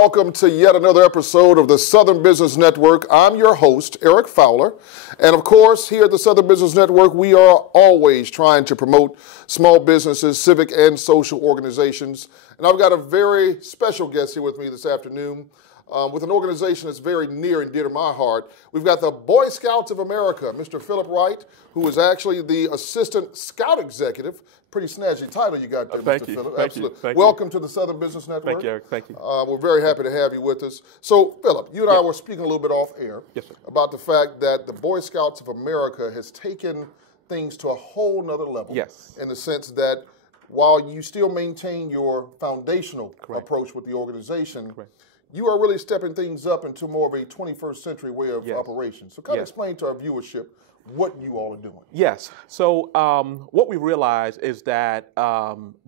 welcome to yet another episode of the Southern Business Network. I'm your host, Eric Fowler. And of course, here at the Southern Business Network, we are always trying to promote small businesses, civic and social organizations. And I've got a very special guest here with me this afternoon with an organization that's very near and dear to my heart. We've got the Boy Scouts of America, Mr. Philip Wright, who is actually the Assistant Scout Executive. Pretty snazzy title you got there, Mr. Philip. Absolutely. Welcome to the Southern Business Network. Thank you, Eric. Thank you. We're very happy to have you with us. So, Philip, you and I were speaking a little bit off air about the fact that the Boy Scouts of America has taken things to a whole nother level. Yes. In the sense that while you still maintain your foundational approach with the organization, you are really stepping things up into more of a 21st century way of operation. So kind of explain to our viewership what you all are doing. Yes. So what we realize is that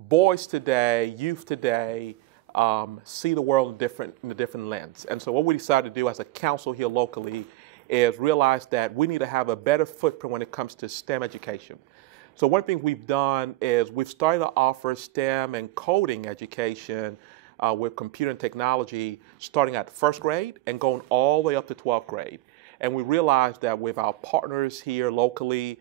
boys today, youth today, see the world in a different lens. And so what we decided to do as a council here locally is realize that we need to have a better footprint when it comes to STEM education. So one thing we've done is we've started to offer STEM and coding education with computer and technology starting at first grade and going all the way up to 12th grade. And we realized that with our partners here locally,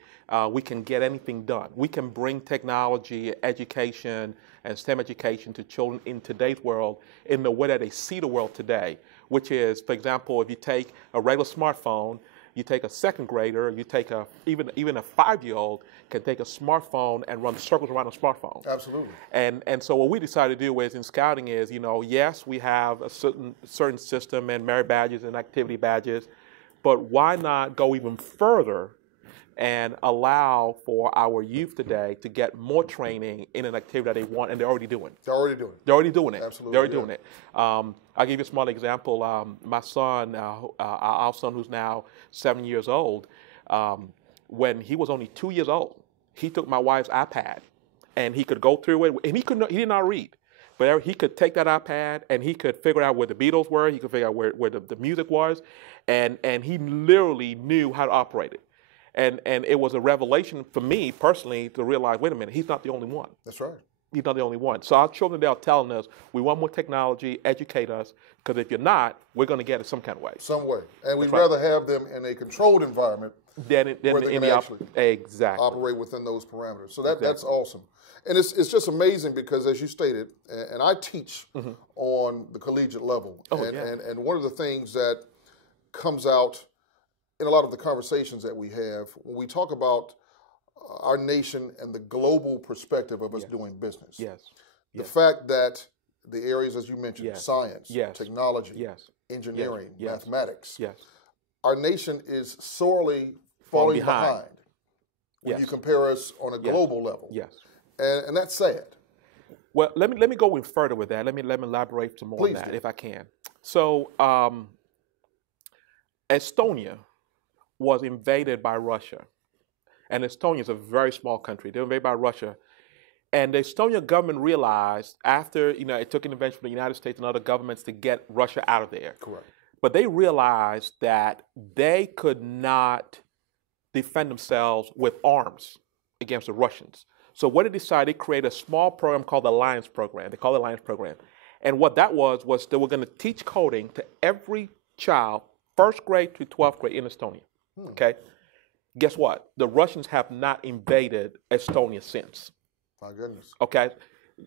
we can get anything done. We can bring technology, education, and STEM education to children in today's world in the way that they see the world today, which is, for example, if you take a regular smartphone, you take a second grader, you take even a 5-year-old can take a smartphone and run circles around a smartphone. Absolutely. And so what we decided to do is in scouting is, yes, we have a certain system and merit badges and activity badges, but why not go even further and allow for our youth today to get more training in an activity that they want, and they're already doing. They're already doing it. They're already doing it. Absolutely. They're already doing it. I'll give you a small example. My son, our son who's now 7 years old, when he was only 2 years old, he took my wife's iPad, and he could go through it, and he did not read. But he could take that iPad and he could figure out where the Beatles were, he could figure out where the music was, and he literally knew how to operate it. And it was a revelation for me personally to realize, wait a minute, he's not the only one. That's right. He's not the only one. So our children, they're telling us, we want more technology, educate us, because if you're not, we're going to get it some kind of way. Some way. And we'd rather have them in a controlled environment where they can actually operate within those parameters. So that's awesome. And it's just amazing because, as you stated, and I teach on the collegiate level, and one of the things that comes out in a lot of the conversations that we have, when we talk about our nation and the global perspective of us doing business, the fact that the areas, as you mentioned, science, technology, engineering, mathematics, our nation is sorely falling behind when you compare us on a global level. And that's sad. Well, let me go in further with that. Let me elaborate some more on that, if I can. So, Estonia was invaded by Russia, and Estonia is a very small country. They were invaded by Russia, and the Estonian government realized after it took intervention from the United States and other governments to get Russia out of there. Correct. But they realized that they could not defend themselves with arms against the Russians. So what they decided, they created a small program called the Alliance Program. They call it the Alliance Program. And what that was they were going to teach coding to every child, first grade to 12th grade in Estonia. Okay? Guess what? The Russians have not invaded Estonia since. My goodness. Okay?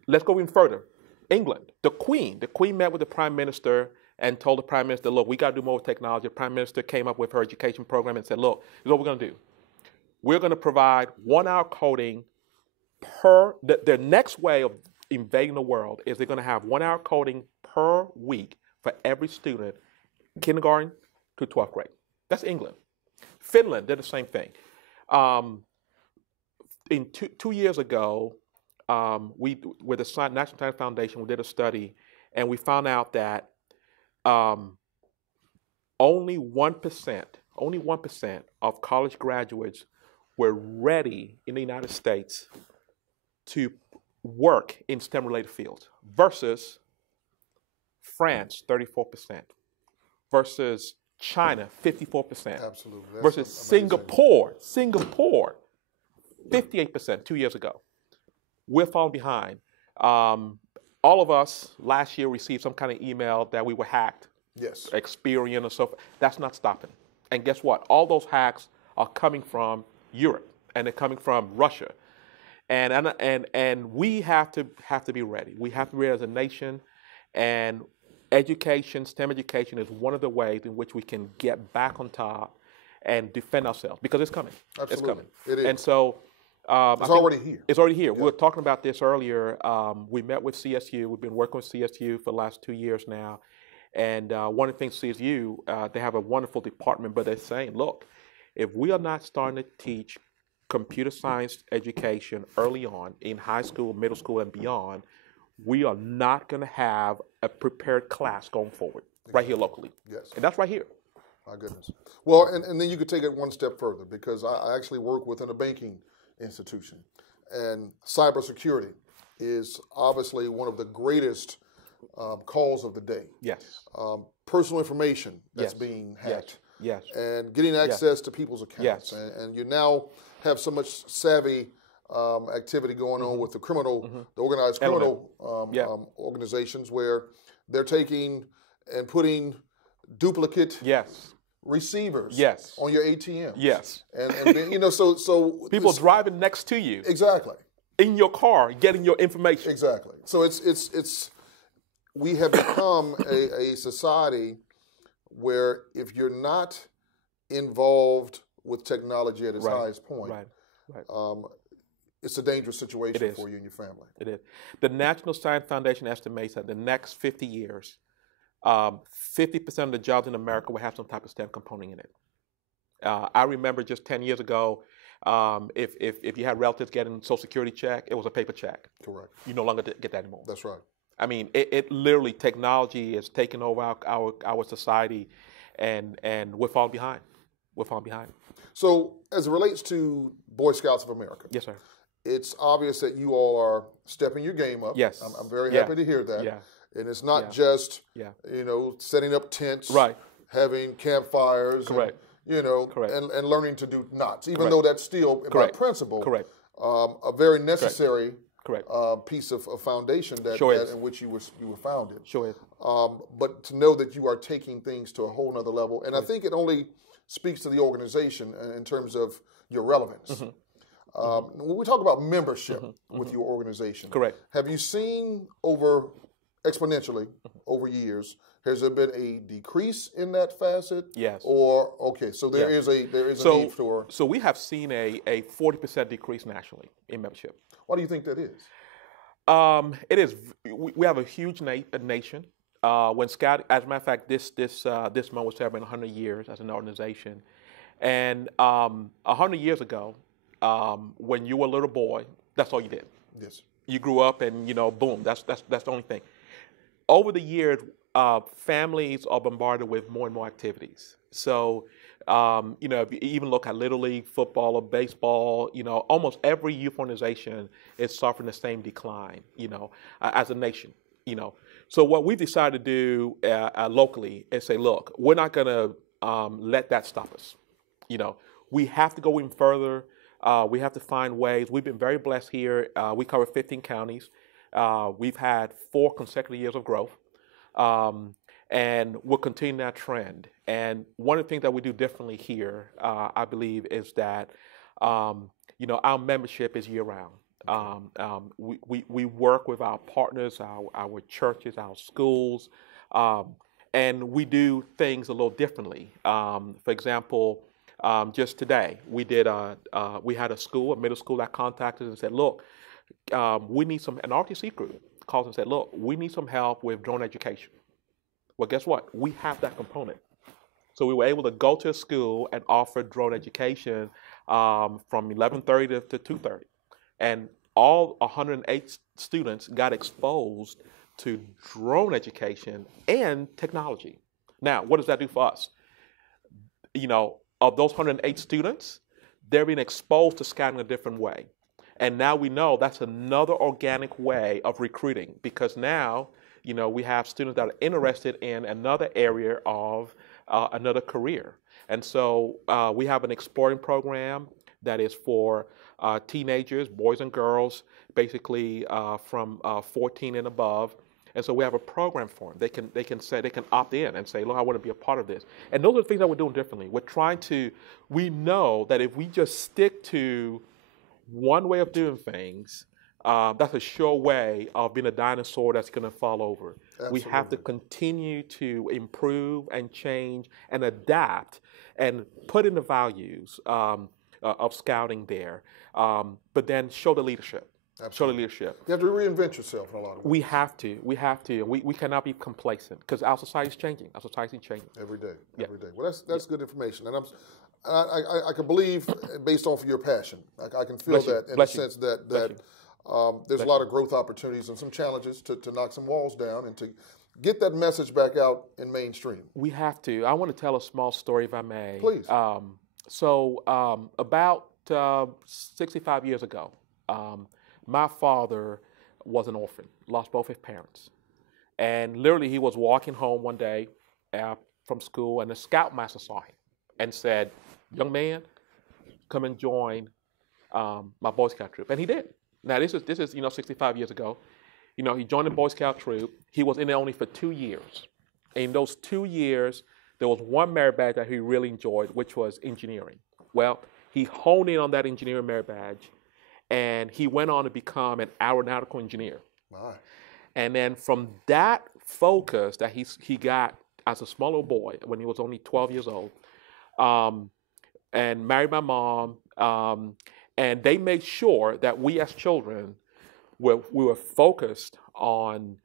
Let's go even further. England, the Queen met with the Prime Minister and told the Prime Minister, look, we got to do more with technology. The Prime Minister came up with her education program and said, look, this is what we're going to do. We're going to provide 1 hour coding their next way of invading the world is they're going to have 1 hour coding per week for every student, kindergarten to 12th grade. That's England. Finland did the same thing. In two years ago, with the National Science Foundation, we did a study, and we found out that only 1% of college graduates were ready in the United States to work in STEM-related fields versus France, 34%, versus China, 54%, absolutely, versus Singapore, 58% 2 years ago. We're falling behind. all of us last year received some kind of email that we were hacked. Yes. Experian or so forth. That's not stopping. And guess what? All those hacks are coming from Europe, and they're coming from Russia. And we have to be ready. We have to be ready as a nation. And education, STEM education, is one of the ways in which we can get back on top and defend ourselves, because it's coming. Absolutely. It's coming. It is. And so it's already here. It's already here. Yeah. We were talking about this earlier. We met with CSU. We've been working with CSU for the last 2 years now. And one of the things CSU, they have a wonderful department, but they're saying, look, if we are not starting to teach computer science education early on in high school, middle school, and beyond, we are not going to have a prepared class going forward, right here locally. Yes. And that's right here. My goodness. Well, and then you could take it one step further, because I actually work within a banking institution. And cybersecurity is obviously one of the greatest calls of the day. Yes. Personal information that's being hacked. Yes. And getting access to people's accounts. Yes. And you now have so much savvy activity going on with the criminal, the organized criminal organizations, where they're taking and putting duplicate receivers on your ATMs. Yes. And you know, so people driving next to you. Exactly. In your car, getting your information. Exactly. So it's we have become a society where if you're not involved with technology at its highest point, it's a dangerous situation for you and your family. It is. The National Science Foundation estimates that the next 50 years, 50% of the jobs in America will have some type of STEM component in it. I remember just 10 years ago, if you had relatives getting Social Security check, it was a paper check. Correct. You no longer get that anymore. That's right. I mean, it literally, technology is taking over our society, and we're falling behind. We're falling behind. So, as it relates to Boy Scouts of America, yes, sir, it's obvious that you all are stepping your game up. Yes, I'm very happy to hear that. Yeah, and it's not just you know, setting up tents, having campfires, correct, and, you know, correct, and learning to do knots, even though that's still by principle, correct, a very necessary. Correct. Piece of foundation that in which you were founded. Sure is. But to know that you are taking things to a whole nother level, and I think it only speaks to the organization in terms of your relevance. When we talk about membership with your organization, correct, have you seen exponentially over years? Has there been a decrease in that facet? Yes. Or so there is a need for. So we have seen a 40% decrease nationally in membership. Why do you think that is? It is. We have a huge nation. When Scout, as a matter of fact, this month was celebrating 100 years as an organization, and 100 years ago, when you were a little boy, that's all you did. Yes. You grew up, and boom, that's the only thing. Over the years, families are bombarded with more and more activities. So, if you even look at Little League football or baseball, almost every youth organization is suffering the same decline, as a nation, So what we've decided to do locally is say, look, we're not going to let that stop us. We have to go even further. We have to find ways. We've been very blessed here. We cover 15 counties. We've had 4 consecutive years of growth. And we'll continue that trend. And one of the things that we do differently here, I believe, is that, our membership is year-round. We work with our partners, our churches, our schools, and we do things a little differently. For example, just today, we had a middle school that contacted us and said, look, we need an RTC group called and said, look, we need some help with drone education. Well, guess what? We have that component. So we were able to go to a school and offer drone education from 11:30 to 2:30. And all 108 students got exposed to drone education and technology. Now, what does that do for us? Of those 108 students, they're being exposed to scouting a different way. And now we know that's another organic way of recruiting, because now, we have students that are interested in another area of another career. And so we have an exploring program that is for teenagers, boys and girls, basically from 14 and above. And so we have a program for them. They can opt in and say, look, I want to be a part of this. And those are the things that we're doing differently. We know that if we just stick to one way of doing things, that's a sure way of being a dinosaur that's going to fall over. Absolutely. We have to continue to improve and change and adapt and put in the values of scouting there, but then show the leadership. Absolutely. Show the leadership. You have to reinvent yourself in a lot of ways. We have to. We cannot be complacent because our society is changing. Our society is changing. Every day. Well, that's good information. And I can believe, based off of your passion, I can feel that in the sense that there's a lot of growth opportunities and some challenges to knock some walls down and to get that message back out in mainstream. We have to. I want to tell a small story, if I may. Please. About 65 years ago, my father was an orphan, lost both his parents. And literally he was walking home one day from school, and the scoutmaster saw him and said, young man, come and join my Boy Scout troop. And he did. Now this is 65 years ago. He joined the Boy Scout troop. He was in there only for 2 years. And in those 2 years, there was one merit badge that he really enjoyed, which was engineering. Well, he honed in on that engineering merit badge, and he went on to become an aeronautical engineer. Wow. And then from that focus that he got as a small little boy when he was only 12 years old, and married my mom, and they made sure that we as children we were focused on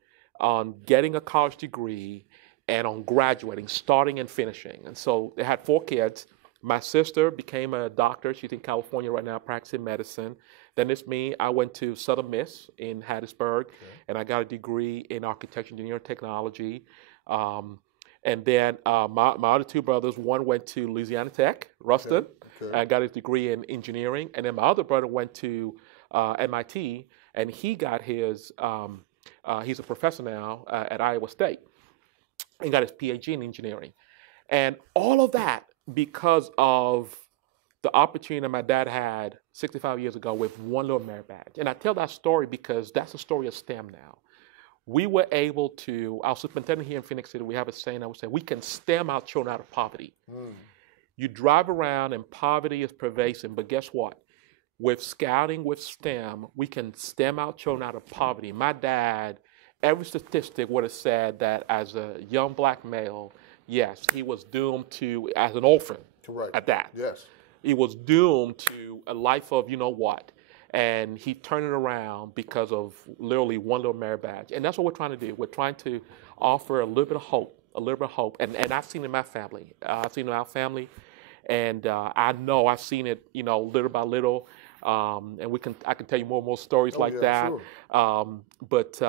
getting a college degree and on graduating, starting and finishing. And so they had 4 kids. My sister became a doctor. She's in California right now practicing medicine. Then it's me. I went to Southern Miss in Hattiesburg, and I got a degree in architecture, engineering, technology. And then my other 2 brothers, one went to Louisiana Tech, Ruston, and got his degree in engineering. And then my other brother went to MIT, and he got his, he's a professor now at Iowa State, and got his PhD in engineering. And all of that because of the opportunity that my dad had 65 years ago with one little merit badge. And I tell that story because that's the story of STEM now. We were able to, our superintendent here in Phoenix City, we have a saying, I would say, we can STEM our children out of poverty. You drive around and poverty is pervasive, but guess what? With scouting, with STEM, we can STEM our children out of poverty. My dad, every statistic would have said that as a young black male, yes, he was doomed to, as an orphan, at that. Yes. He was doomed to a life of, you know what, and he turned it around because of literally one little merit badge. And that's what we're trying to do. We're trying to offer a little bit of hope, And I've seen it in my family. I've seen it in our family, and I know I've seen it, little by little. And I can tell you more and more stories that. Sure. But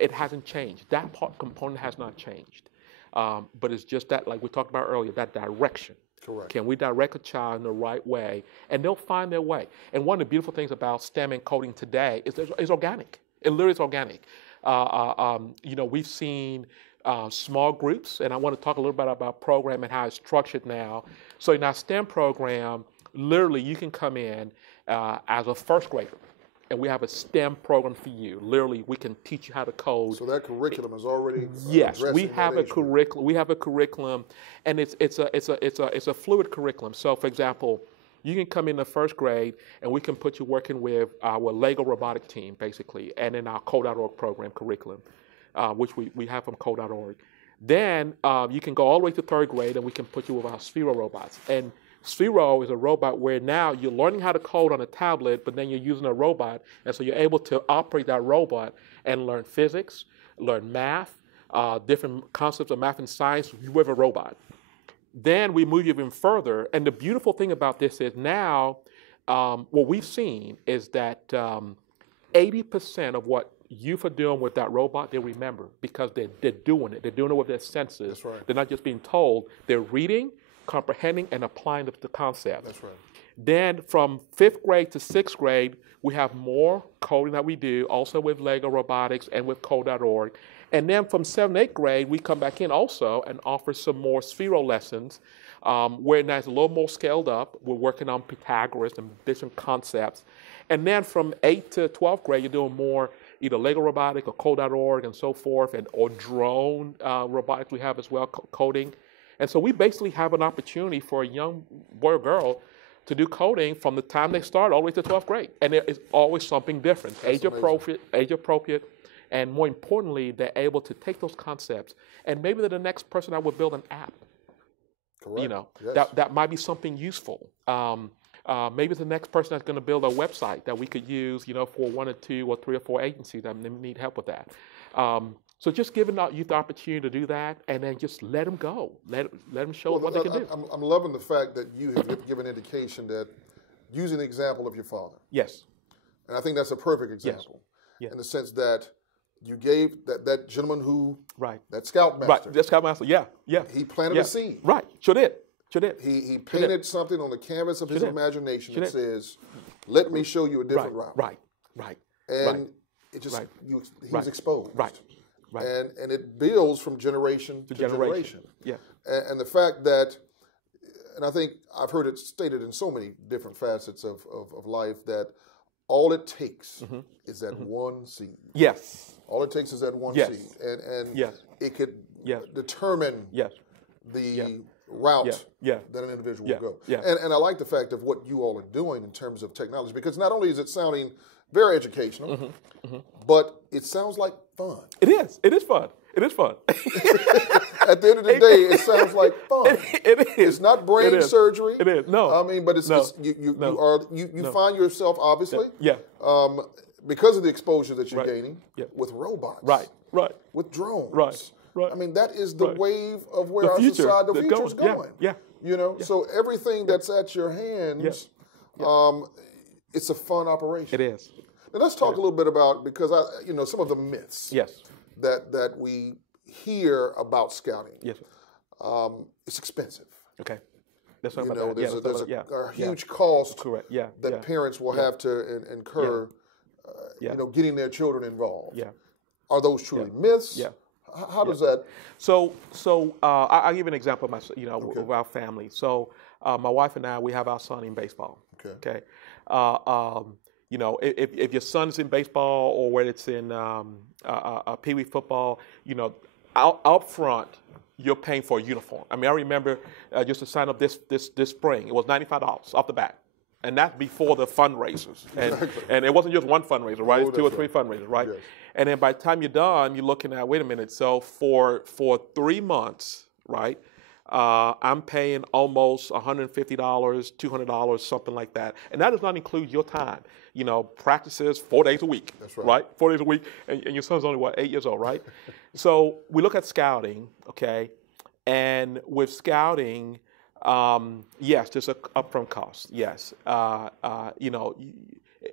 it hasn't changed. That component has not changed. But it's just that, like we talked about earlier, that direction. Correct. Can we direct a child in the right way? And they'll find their way. And one of the beautiful things about STEM and coding today is it's organic. It literally is organic. We've seen small groups, and I want to talk a little bit about program and how it's structured now. So in our STEM program, literally you can come in as a first grader, and we have a STEM program for you. Literally, we can teach you how to code. So that curriculum is already yes. We have a curriculum. We have a curriculum, and it's a fluid curriculum. So, for example, you can come in the first grade, and we can put you working with our Lego robotic team, basically, and in our Code.org program curriculum, which we have from Code.org. Then you can go all the way to 3rd grade, and we can put you with our Sphero robots. And Sphero is a robot where now you're learning how to code on a tablet, but then you're using a robot, and so you're able to operate that robot and learn physics, learn math, different concepts of math and science with a robot. Then we move even further, and the beautiful thing about this is now what we've seen is that 80% of what youth are doing with that robot, they remember because they're doing it. They're doing it with their senses. That's right. They're not just being told. They're reading, comprehending, and applying the concept. That's right. Then from 5th grade to 6th grade, we have more coding that we do, also with Lego Robotics and with Code.org. And then from 7th, 8th grade, we come back in also and offer some more Sphero lessons Where now it's a little more scaled up. We're working on Pythagoras and different concepts. And then from 8th to 12th grade, you're doing more either Lego robotic or code.org and so forth, or drone robotics we have as well, coding. And so we basically have an opportunity for a young boy or girl to do coding from the time they start all the way to 12th grade. And there is always something different, age appropriate, and more importantly, they're able to take those concepts and maybe they're the next person that would build an app. Correct. You know, yes. that might be something useful. Maybe it's the next person that's going to build a website that we could use, you know, for 1 or 2 or 3 or 4 agencies that need help with that. So just giving youth the opportunity to do that, and then just let them go, let them show what they can do. I'm loving the fact that you have given indication that using the example of your father. Yes. And I think that's a perfect example. Yes. In the sense that you gave that gentleman who, right, that scoutmaster. Right, that scoutmaster, yeah. He planted a seed. Right, sure did. He painted something on the canvas of his imagination that says, let me show you a different route. Right. And it just, he was exposed. Right. And it builds from generation to generation. Yeah. And the fact that, and I think I've heard it stated in so many different facets of life, that all it takes is that one seed. Yes. All it takes is that one seed. And it could determine the route that an individual will go. Yeah. And I like the fact of what you all are doing in terms of technology, because not only is it sounding very educational, but it sounds like fun. It is. It is fun. It is fun. At the end of the day, it sounds like fun. It is. It's not brain surgery. It is. No. I mean, but it's you find yourself obviously because of the exposure that you're gaining with robots. Right. With drones. Right. I mean, that is the wave of where our society, the future's going. Yeah. You know, so everything that's at your hands, it's a fun operation. It is. Now let's talk a little bit about, because some of the myths that we hear about scouting. Yes. It's expensive. Okay. That's what there's a huge cost that parents will have to incur. Getting their children involved. Yeah. Are those truly myths? Yeah. How does that? So I'll give you an example of of our family. So my wife and I, we have our son in baseball. Okay. If your son's in baseball or whether it's in Pee Wee football, out front, you're paying for a uniform. I mean, I remember just to sign up this spring, it was $95 off the bat. And that's before the fundraisers. And it wasn't just one fundraiser, right? It's 2 or 3 fundraisers, right? Yes. And then by the time you're done, you're looking at, wait a minute, so for 3 months, right, I'm paying almost $150, $200, something like that. And that does not include your time. Practices 4 days a week, that's right? 4 days a week. And your son's only, 8 years old, right? So we look at scouting, okay? And with scouting, yes, there's an upfront cost, yes.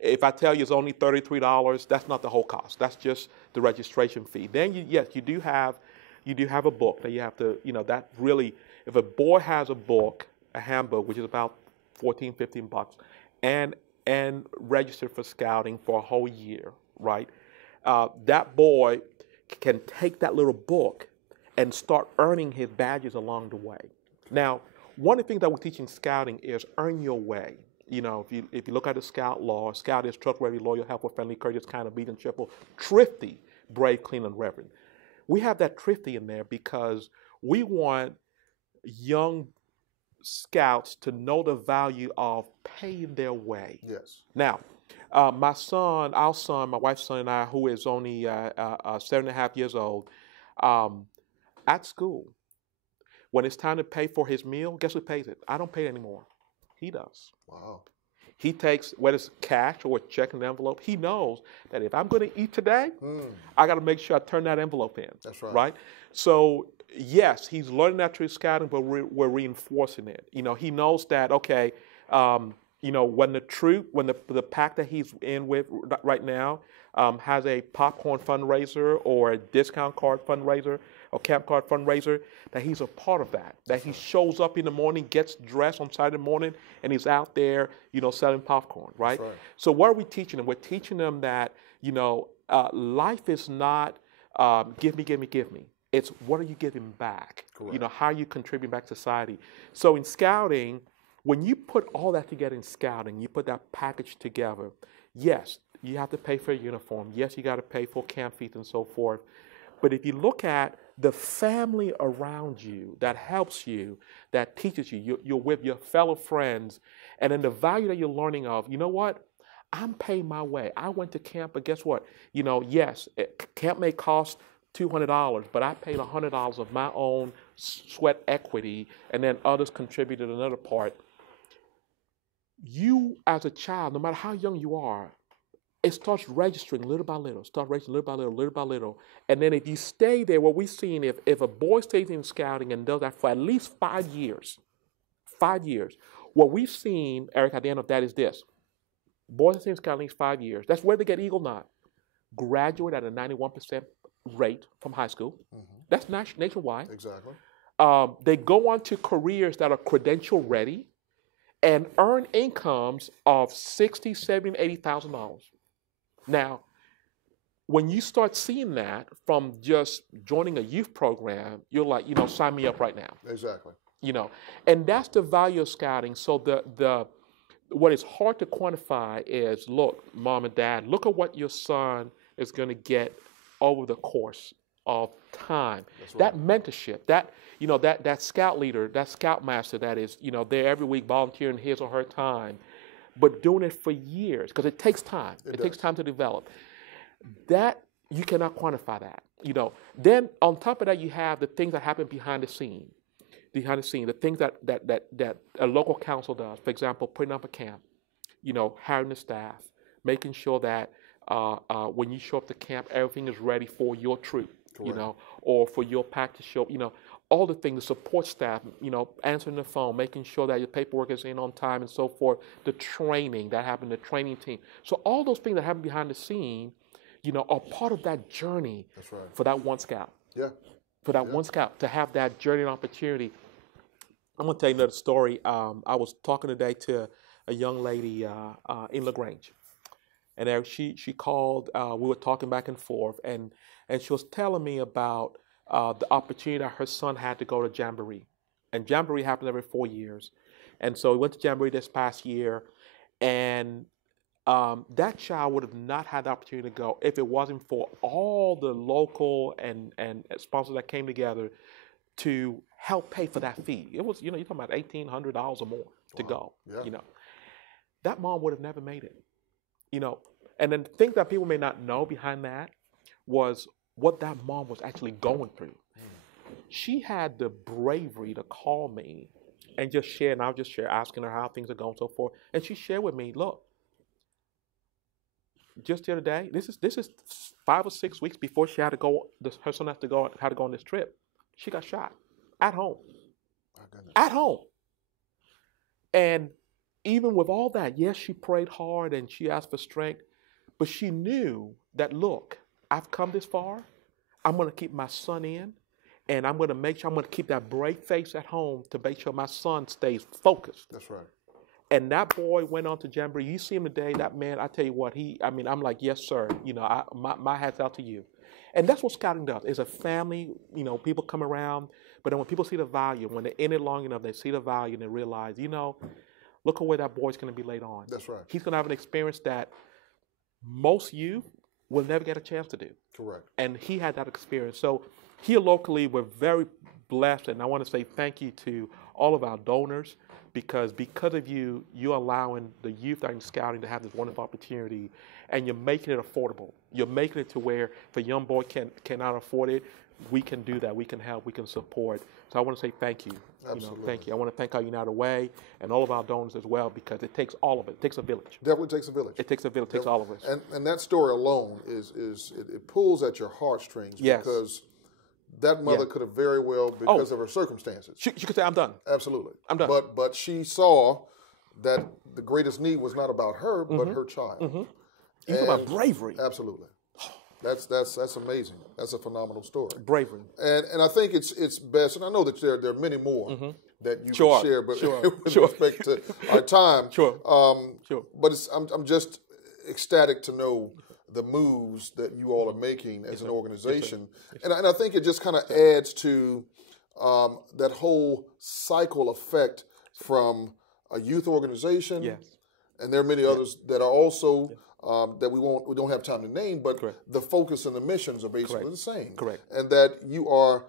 If I tell you it's only $33, that's not the whole cost. That's just the registration fee. Then, you do have a book that you have to, that really, if a boy has a book, a handbook, which is about $14, $15, and registered for scouting for a whole year, right? That boy can take that little book and start earning his badges along the way. Now, one of the things that we're teaching scouting is earn your way. If you look at the scout law, scout is trustworthy, loyal, helpful, friendly, courteous, kind, obedient, cheerful, thrifty, brave, clean, and reverent. We have that thrifty in there because we want young scouts to know the value of paying their way. Yes. Now, our son, my wife's son and I, who is only 7.5 years old, at school, when it's time to pay for his meal, guess who pays it? I don't pay it anymore. He does. Wow. He takes, whether it's cash or a check in the envelope, he knows that if I'm going to eat today, I got to make sure I turn that envelope in. That's right. Right? So, yes, he's learning that through scouting, but we're reinforcing it. He knows that, okay, when the pack that he's in with right now has a popcorn fundraiser or a discount card fundraiser or camp card fundraiser, that he's a part of that. That he shows up in the morning, gets dressed on Saturday morning, and he's out there, selling popcorn, right? Right. So what are we teaching them? We're teaching them that, life is not give me, give me, give me. It's what are you giving back? Correct. You know, how are you contributing back to society? So in scouting, when you put all that together in scouting, you put that package together, yes, you have to pay for a uniform. Yes, you got to pay for camp fees and so forth. But if you look at the family around you that helps you, that teaches you, you're with your fellow friends, and then the value that you're learning of, you know what? I'm paying my way. I went to camp, but guess what? You know, yes, camp may cost $200, but I paid $100 of my own sweat equity, and then others contributed another part. You, as a child, no matter how young you are, it starts registering little by little, little by little. And then if you stay there, what we've seen, if a boy stays in scouting and does that for at least 5 years, what we've seen, Eric, at the end of that is this. Boys that stay in scouting at least 5 years, that's where they get Eagle Nod. Graduate at a 91% rate from high school. That's nationwide. Exactly. They go on to careers that are credential ready and earn incomes of $60,000, $70,000, $80,000. Now, when you start seeing that from just joining a youth program, you're like, you know, sign me up right now. Exactly. You know, and that's the value of scouting. So what is hard to quantify is, look, mom and dad, look at what your son is going to get over the course of time. Right. That mentorship, that, you know, that scout leader, that scoutmaster that is, you know, there every week volunteering his or her time, but doing it for years, because it takes time. It takes time to develop. That, you cannot quantify that, you know. Then on top of that, you have the things that happen behind the scene, the things that a local council does. For example, putting up a camp, you know, hiring the staff, making sure that when you show up to camp, everything is ready for your troop. Correct. You know, or for your pack to show up, you know, all the things, the support staff, you know, answering the phone, making sure that your paperwork is in on time and so forth, the training that happened, the training team. So all those things that happen behind the scene, you know, are part of that journey. That's right. For that one scout. Yeah. For that one scout to have that journey and opportunity. I'm going to tell you another story. I was talking today to a young lady in LaGrange. And there she called, we were talking back and forth, and she was telling me about the opportunity that her son had to go to Jamboree. And Jamboree happens every 4 years. And so he went to Jamboree this past year, and that child would have not had the opportunity to go if it wasn't for all the local and sponsors that came together to help pay for that fee. It was, you know, you're talking about $1,800 or more to go, you know. That mom would have never made it, you know. And then the thing that people may not know behind that was what that mom was actually going through. She had the bravery to call me and just share, and I'll just share, asking her how things are going and so forth. And she shared with me, look, just the other day, this is 5 or 6 weeks before she had to go, her son had to go on this trip. She got shot at home. At home. And even with all that, yes, she prayed hard and she asked for strength, but she knew that, look, I've come this far. I'm going to keep my son in, and I'm going to make sure I'm going to keep that brave face at home to make sure my son stays focused. That's right. And that boy went on to Jamboree. You see him today, that man, I tell you what, I'm like, yes, sir. You know, my hat's out to you. And that's what scouting does. It's a family, you know, people come around, but then when people see the value, when they're in it long enough, they see the value and they realize, you know, look at where that boy's going to be later on. That's right. He's going to have an experience that most youth will never get a chance to do. Correct. And he had that experience. So here locally, we're very blessed, and I want to say thank you to all of our donors, because of you, you're allowing the youth that are in scouting to have this wonderful opportunity, and you're making it affordable. You're making it to where if a young boy cannot afford it, we can do that. We can help. We can support. So I want to say thank you. Absolutely. You know, thank you. I want to thank our United Way and all of our donors as well, because it takes all of it. It takes a village. Definitely takes a village. It takes a village. It takes all of us. And that story alone it pulls at your heartstrings. Yes. Because that mother could have very well, because of her circumstances. She could say, I'm done. Absolutely. I'm done. But she saw that the greatest need was not about her, but her child. Mm-hmm. You talk about bravery. Absolutely. That's amazing. That's a phenomenal story. Bravery. And I think it's best, and I know that there are many more that you can share, but with respect to our time. Sure. But I'm just ecstatic to know the moves that you all are making as an organization. And I think it just kind of adds to that whole cycle effect from a youth organization. And there are many others that are also that we don't have time to name, but the focus and the missions are basically the same. And that you are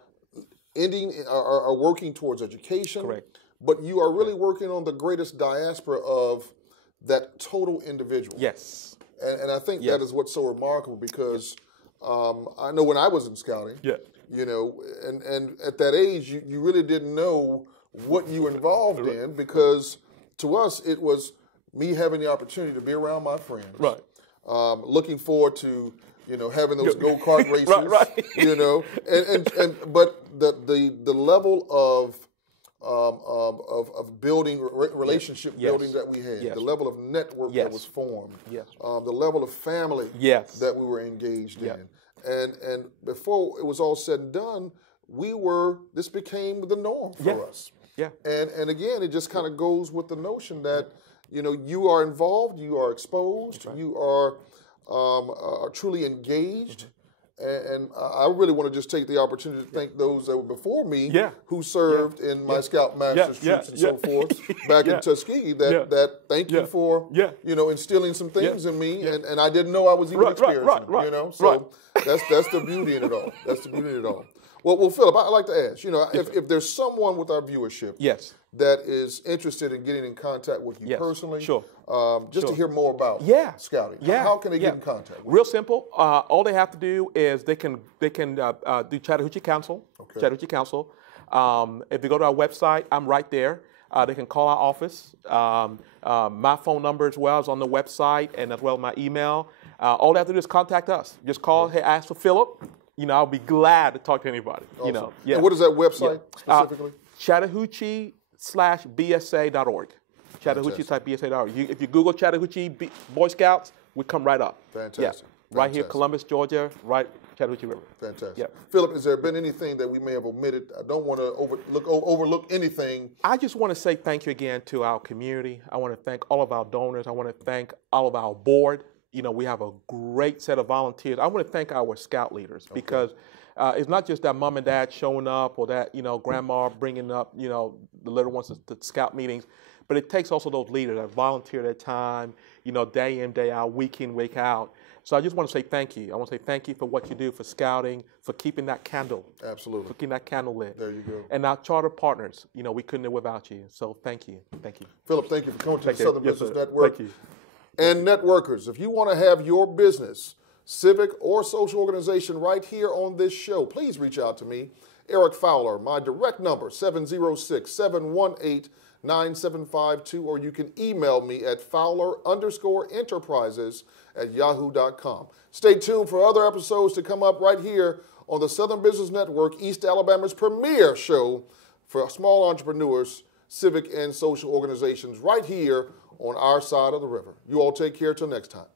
are working towards education, but you are really working on the greatest diaspora of that total individual. And I think that is what's so remarkable, because I know when I was in scouting, you know, and at that age, you really didn't know what you were involved in, because to us, it was me having the opportunity to be around my friends, looking forward to, you know, having those go-kart races, you know, but the level of building, relationship building that we had, the level of network that was formed, the level of family that we were engaged in. And before it was all said and done, this became the norm for us. And again, it just kind of goes with the notion that, you know, you are involved, you are exposed, you are truly engaged. And I really want to just take the opportunity to thank those that were before me who served in my Scout Masters troops and so forth back in Tuskegee. That thank you for you know, instilling some things in me, and I didn't know I was even experiencing them, you know. So that's the beauty in it all. That's the beauty in it all. Well, Philip, I'd like to ask, you know, if there's someone with our viewership that is interested in getting in contact with you personally, just to hear more about scouting, how can they get in contact with you? Real simple. All they have to do is they can do Chattahoochee Council. Chattahoochee Council. If they go to our website, I'm right there. They can call our office. My phone number as well is on the website, and as well as my email. All they have to do is contact us. Just call, hey, ask for Philip. You know, I'll be glad to talk to anybody. You know, And what is that website specifically? Chattahoochee/BSA.org. Chattahoochee/BSA.org. If you Google Chattahoochee Boy Scouts, we come right up. Fantastic. Right here, Columbus, Georgia, right Chattahoochee River. Fantastic. Philip, has there been anything that we may have omitted? I don't want to overlook anything. I just want to say thank you again to our community. I want to thank all of our donors. I want to thank all of our board. You know, we have a great set of volunteers. I want to thank our scout leaders, because it's not just that mom and dad showing up, or that, you know, grandma bringing up, you know, the little ones to scout meetings, but it takes also those leaders that volunteer their time, you know, day in, day out, week in, week out. So I just want to say thank you. I want to say thank you for what you do for scouting, for keeping that candle. Absolutely. For keeping that candle lit. There you go. And our charter partners, you know, we couldn't do without you. So thank you. Thank you. Philip, thank you for coming to the Southern Business Network. Thank you. And networkers, if you want to have your business, civic, or social organization right here on this show, please reach out to me, Eric Fowler. My direct number, 706-718-9752, or you can email me at fowler_enterprises@yahoo.com. Stay tuned for other episodes to come up right here on the Southern Business Network, East Alabama's premier show for small entrepreneurs, civic and social organizations, right here on our side of the river. You all take care till next time.